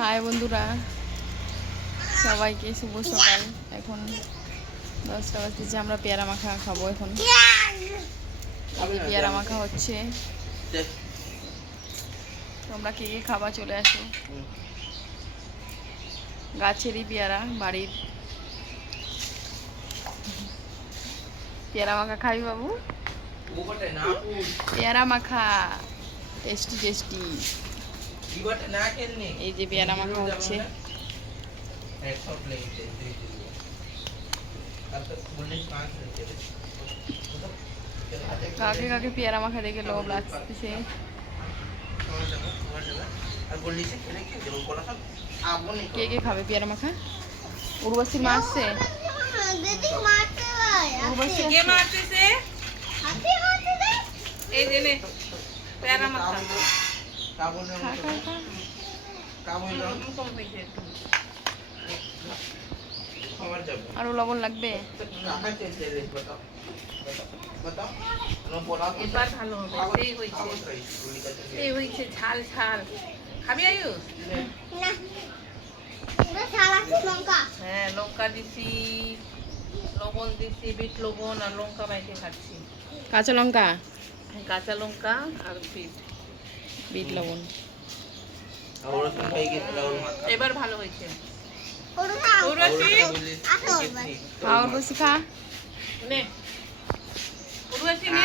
High বন্ধুরা, সবাইকে শুভ সকাল। এখন 10টা বাজতেছে, আমরা পেয়ারা মাখা খাবো। এখন পেয়ারা মাখা হচ্ছে, তোমরা কে কে খাবা চলে আসো। গাছেরই পেয়ারা, বাড়ির পেয়ারা মাখা খাবি বাবু? পেয়ারা মাখা টেস্টি টেস্টি। এই যে পেয়ারা মাখা হচ্ছে। কাকে কাকে পেয়ারা মাখা দেখে লোভ লাগতেছে। কে কে খাবে পেয়ারা মাখা? উর্বশীর মা আসছে। আরো লবণ লাগবে। এবার ভালো হবে। সেই হয়েছে ঝাল ঝাল। খাবি আয়ুষ? হ্যাঁ, লঙ্কা দিছি, লবণ দিছি, বিট লবণ আর লঙ্কা মাইকে খাচ্ছি। কাঁচা লঙ্কা, কাঁচা লঙ্কা আর বিট লবণ। এবার ভালো হয়েছে। খা উর্বশী খা। নে উর্বশী নে।